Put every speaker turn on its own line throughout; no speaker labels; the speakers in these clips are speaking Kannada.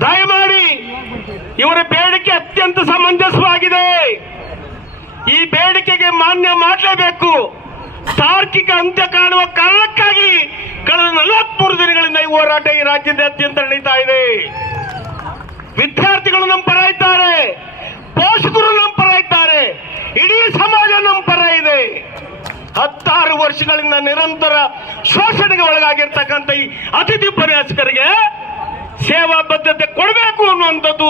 ದಯಮಾಡಿ ಇವರ ಬೇಡಿಕೆ ಅತ್ಯಂತ ಸಮಂಜಸವಾಗಿದೆ. ಈ ಬೇಡಿಕೆಗೆ ಮಾನ್ಯ ಮಾಡಲೇಬೇಕು. ತಾರ್ಕಿಕ ಅಂತ್ಯ ಕಾಣುವ ಕಾರಣಕ್ಕಾಗಿ ಕಳೆದ ನಲವತ್ಮೂರು ದಿನಗಳಿಂದ ಈ ಹೋರಾಟ ಈ ರಾಜ್ಯದಾದ್ಯಂತ ನಡೀತಾ ಇದೆ. ವಿದ್ಯಾರ್ಥಿಗಳು ನಮ್ಮ ಪರ ಇದ್ದಾರೆ. ಪೋಷಕರು ನಮ್ಮ ಪರ ಇದ್ದಾರೆ. ಇಡೀ ಸಮಾಜ ನಮ್ಮ ಪರ ಇದೆ. ಹತ್ತಾರು ವರ್ಷಗಳಿಂದ ನಿರಂತರ ಶೋಷಣೆಗೆ ಒಳಗಾಗಿರ್ತಕ್ಕಂಥ ಈ ಅತಿಥಿ ಉಪನ್ಯಾಸಕರಿಗೆ ಸೇವಾ ಬದ್ಧತೆ ಕೊಡಬೇಕು ಅನ್ನುವಂಥದ್ದು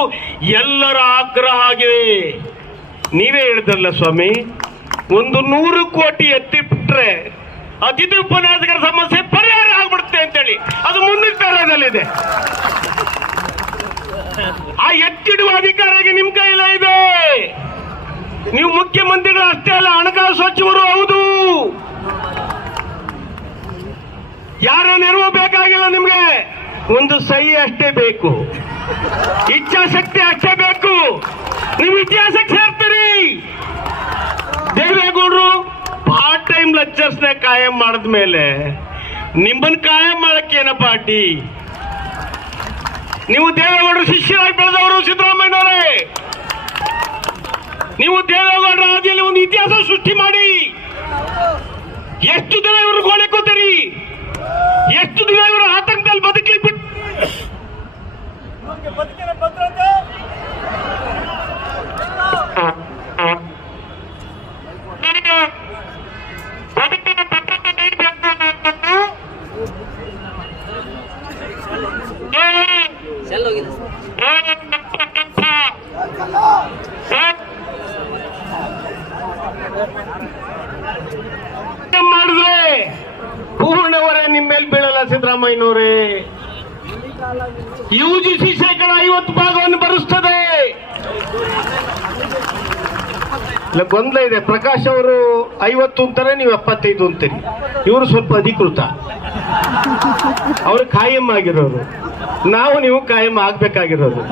ಎಲ್ಲರ ಆಗ್ರಹ ಆಗಿದೆ ನೀವೇ ಹೇಳಿದ್ರಲ್ಲ ಸ್ವಾಮಿ, ಒಂದು ನೂರು ಕೋಟಿ ಎತ್ತಿ ಬಿಟ್ರೆ ಅತಿಥಿ ಉಪನ್ಯಾಸಕರ ಸಮಸ್ಯೆ ಪರಿಹಾರ ಆಗ್ಬಿಡುತ್ತೆ ಅಂತೇಳಿ. ಅದು ಮುಂದಿನ ತರದಲ್ಲಿದೆ ಆ ಎತ್ತಿಡುವ ಅಧಿಕಾರಿಗೆ ನಿಮ್ ಕೈಲ ಇದೆ. ನೀವು ಮುಖ್ಯಮಂತ್ರಿಗಳು ಅಷ್ಟೇ ಅಲ್ಲ, ಹಣಕಾಸು ಸಚಿವರು ಹೌದು. ಯಾರ ನೆರವು ಬೇಕಾಗಿಲ್ಲ ನಿಮ್ಗೆ? ಒಂದು ಸಹಿ ಅಷ್ಟೇ ಬೇಕು. ಇಚ್ಛಾಶಕ್ತಿ ಅಷ್ಟೇ ಬೇಕು. ನೀವು ಇತಿಹಾಸಕ್ಕೆ ಸೇರ್ತೀರಿ. ದೇವೇಗೌಡರು ಪಾರ್ಟ್ ಟೈಮ್ ಲೆಕ್ಚರ್ಸ್ನ ಕಾಯಂ ಮಾಡಿದ ಮೇಲೆ ನಿಮ್ಮನ್ನ ಕಾಯಂ ಮಾಡಕ್ಕೆ ಏನ ಪಾರ್ಟಿ ನೀವು ದೇವೇಗೌಡರು ಶಿಷ್ಯರಾಗಿ ಬೆಳೆದವರು ಸಿದ್ದರಾಮಯ್ಯನವರೇ. ನೀವು ದೇವೇಗೌಡರ ಹಾದಿಯಲ್ಲಿ ಒಂದು ಇತಿಹಾಸ ಸೃಷ್ಟಿ ಮಾಡಿ. ಎಷ್ಟು ದಿನ ಇವರು ಗೋಳೆ ಕೂತೀರಿ? ಎಷ್ಟು ದಿನ ಇವರು ಆತಂಕದಲ್ಲಿ ಬದುಕಲಿ ಬಿಟ್ಟು
ಬದುಕಿನ ಭದ್ರತೆ.
ಮಾಡಿದ್ರೆ? ಪೂರ್ಣವರೇ ನಿಮ್ಮ ಮೇಲೆ ಬೀಳಲ್ಲ ಸಿದ್ದರಾಮಯ್ಯನವರೇ. ಯು ಜಿ ಸಿ ಶೇಕಡ ಐವತ್ತು ಭಾಗವನ್ನು ಭರಿಸ್ತದೆ ಇಲ್ಲ, ಗೊಂದಲ ಇದೆ. ಪ್ರಕಾಶ್ ಅವರು ಐವತ್ತು ಅಂತಾರೆ, ನೀವು ಎಪ್ಪತ್ತೈದು ಅಂತೀರಿ. ಇವರು ಸ್ವಲ್ಪ ಅಧಿಕೃತ. ಅವರು ಕಾಯಂ ಆಗಿರೋರು. ನಾವು ನೀವು ಕಾಯಂ ಆಗ್ಬೇಕಾಗಿರೋದು.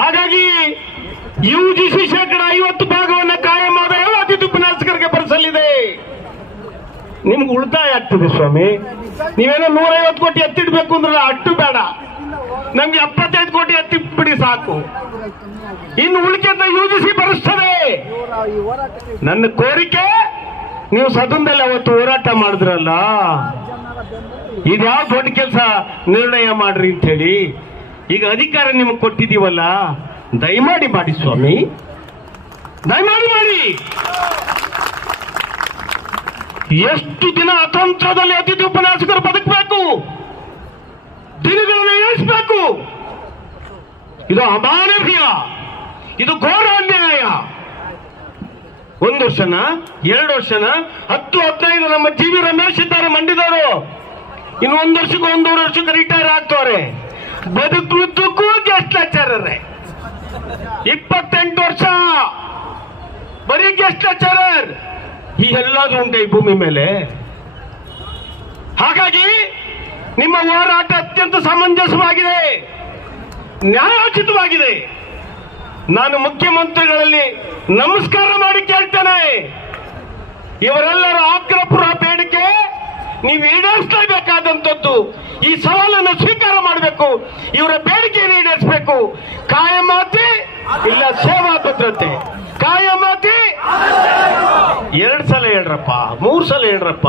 ಹಾಗಾಗಿ ಯು ಜಿ ಸಿ ಶೇಕಡ ಐವತ್ತು ಭಾಗವನ್ನು ಕಾಯಂ ಆದ ಎಲ್ಲ ಅತಿಥಿ ಉಪನ್ಯಾಸಕರಿಗೆ ಬರೆಸಲಿದೆ. ನಿಮ್ಗೆ ಉಳಿತಾಯ ಆಗ್ತದೆ, ಸ್ವಾಮಿ. ನೀವೇನೋ ನೂರೈವತ್ತು ಕೋಟಿ ಎತ್ತಿಡ್ಬೇಕು ಅಂದ್ರೆ ಅಟ್ಟು ಬೇಡ. ನಮ್ಗೆ ಎಪ್ಪತ್ತೈದು ಕೋಟಿ ಎತ್ತಿಬಿಡಿ ಸಾಕು. ಇನ್ನು ಉಳಿಕೆಂತ ಯು ಜಿ ಸಿ ಭರಿಸ್ತದೆ ನನ್ನ ಕೋರಿಕೆ, ನೀವು ಸದನದಲ್ಲಿ ಅವತ್ತು ಹೋರಾಟ ಮಾಡಿದ್ರಲ್ಲ? ಇದ್ಯಾವ ದೊಡ್ಡ ಕೆಲಸ? ನಿರ್ಣಯ ಮಾಡ್ರಿ ಅಂತ ಹೇಳಿ. ಈಗ ಅಧಿಕಾರ ನಿಮಗೆ ಕೊಟ್ಟಿದ್ದೀವಲ್ಲ? ದಯಮಾಡಿ ಮಾಡಿ ಸ್ವಾಮಿ. ದಯಮಾಡಿ ಮಾಡಿ. ಎಷ್ಟು ದಿನ ಅತಂತ್ರದಲ್ಲಿ ಅತಿಥಿ ಉಪನ್ಯಾಸಕರು ಬದುಕಬೇಕು? ದಿನಗಳನ್ನು ಎಣಿಸಬೇಕು ಇದು ಅಮಾನವೀಯ. ಇದು ಘೋರ ಅನ್ಯಾಯ. ಒಂದು ವರ್ಷನ, ಎರಡು ವರ್ಷನ, ಹತ್ತು, ಹದಿನೈದು ನಮ್ಮ ಜಿ ವಿ ರಮೇಶ್ ಇದ್ದಾರೆ ಮಂಡಿದವರು ಇನ್ನು ಒಂದು ವರ್ಷಕ್ಕೆ ಒಂದೂರು ವರ್ಷಕ್ಕೆ ರಿಟೈರ್ ಆಗ್ತವ್ರೆ. ಬದುಕುದ್ದಕ್ಕೂ ಗೆಸ್ಟ್ ಲೆಕ್ಚರರೇ ಇಪ್ಪತ್ತೆಂಟು ವರ್ಷ. ಬರೀ ಗೆಸ್ಟ್ ಲೆಕ್ಚರರ್ ಈ ಎಲ್ಲದೂ ಉಂಟೆ ಈ ಭೂಮಿ ಮೇಲೆ. ಹಾಗಾಗಿ ನಿಮ್ಮ ಹೋರಾಟ ಅತ್ಯಂತ ಸಮಂಜಸವಾಗಿದೆ. ನ್ಯಾಯೋಚಿತವಾಗಿದೆ ನಾನು ಮುಖ್ಯಮಂತ್ರಿಗಳಲ್ಲಿ ನಮಸ್ಕಾರ ಮಾಡಿ ಕೇಳ್ತೇನೆ. ಇವರೆಲ್ಲರ ಆಗ್ರಹಪುರ ಬೇಡಿಕೆ ನೀವು ಈಡೇರಿಸಲೇಬೇಕಾದಂಥದ್ದು. ಈ ಸವಾಲನ್ನು ಸ್ವೀಕಾರ ಮಾಡಬೇಕು. ಇವರ ಬೇಡಿಕೆಯನ್ನು ಈಡೇರಿಸಬೇಕು. ಕಾಯಮಾತಿ ಇಲ್ಲ ಸೇವಾ ಭದ್ರತೆ ಕಾಯಮಾತಿ ಎರಡ್ ಸಲ ಹೇಳ್ರಪ್ಪ ಮೂರ್ ಸಲ ಹೇಳ್ರಪ್ಪ.